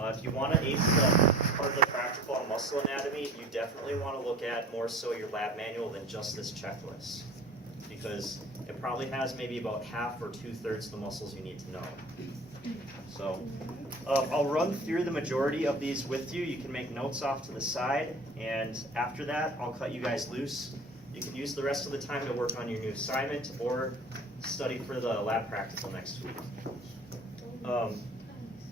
If you want to ace the part of the practical on muscle anatomy, you definitely want to look at more so your lab manual than just this checklist, because it probably has maybe about half or 2/3 of the muscles you need to know. So I'll run through the majority of these with you. You can make notes off to the side, and after that, I'll cut you guys loose. You can use the rest of the time to work on your new assignment or study for the lab practical next week.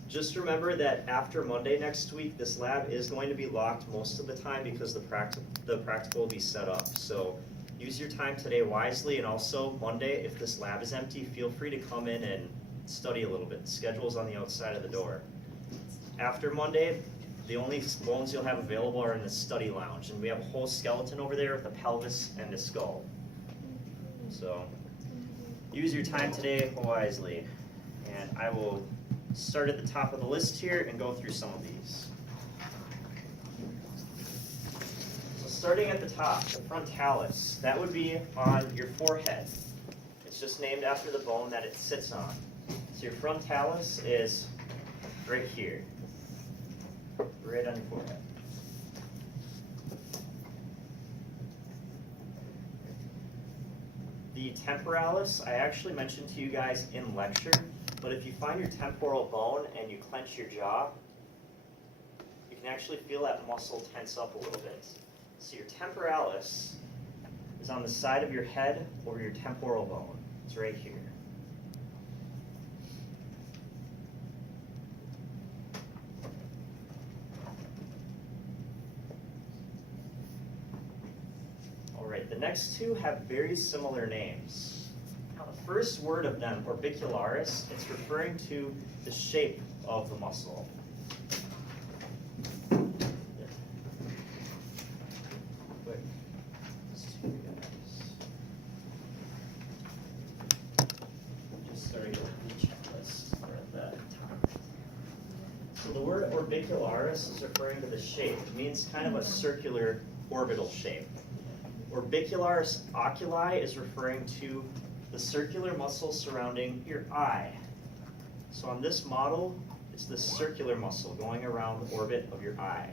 Just remember that after Monday next week, this lab is going to be locked most of the time because the practical will be set up. So use your time today wisely, and also Monday, if this lab is empty, feel free to come in and study a little bit. The schedule's on the outside of the door. After Monday, the only bones you'll have available are in the study lounge, and we have a whole skeleton over there with a pelvis and a skull. So use your time today wisely, and I will start at the top of the list here and go through some of these. So starting at the top, the frontalis, that would be on your forehead. It's just named after the bone that it sits on. So your frontalis is right here, right on your forehead. The temporalis, I actually mentioned to you guys in lecture, but if you find your temporal bone and you clench your jaw, you can actually feel that muscle tense up a little bit. So your temporalis is on the side of your head over your temporal bone. It's right here. All right, the next two have very similar names. Now, the first word of them, orbicularis, it's referring to the shape of the muscle. Quick. Just starting with the checklist. We're at the top. So the word orbicularis is referring to the shape. It means kind of a circular orbital shape. Orbicularis oculi is referring to the circular muscle surrounding your eye. So on this model, it's the circular muscle going around the orbit of your eye.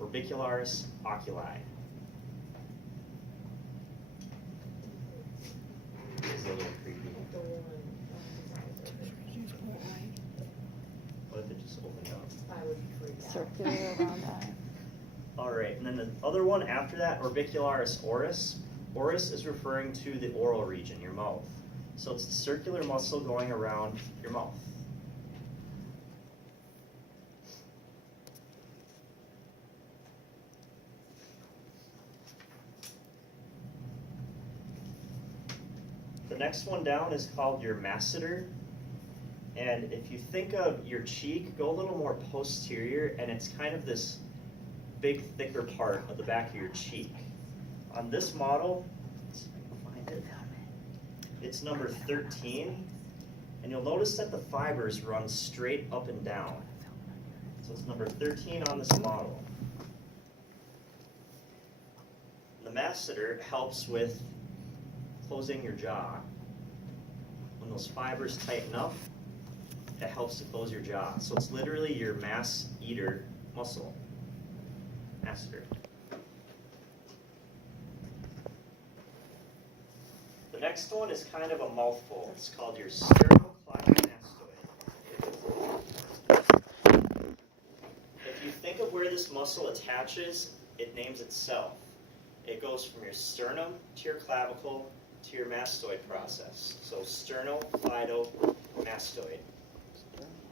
Orbicularis oculi. It's a little creepy. What if it just opened up? I would freak out. Circular around eye. All right, and then the other one after that, orbicularis oris. Oris is referring to the oral region, your mouth. So it's the circular muscle going around your mouth. The next one down is called your masseter. And if you think of your cheek, go a little more posterior, and it's kind of this big, thicker part of the back of your cheek. On this model, it's number 13, and you'll notice that the fibers run straight up and down. So it's number 13 on this model. The masseter helps with closing your jaw. When those fibers tighten up, it helps to close your jaw. So it's literally your mass eater muscle. Masseter. The next one is kind of a mouthful. It's called your sternocleidomastoid. If you think of where this muscle attaches, it names itself. It goes from your sternum to your clavicle to your mastoid process. So sternocleidomastoid.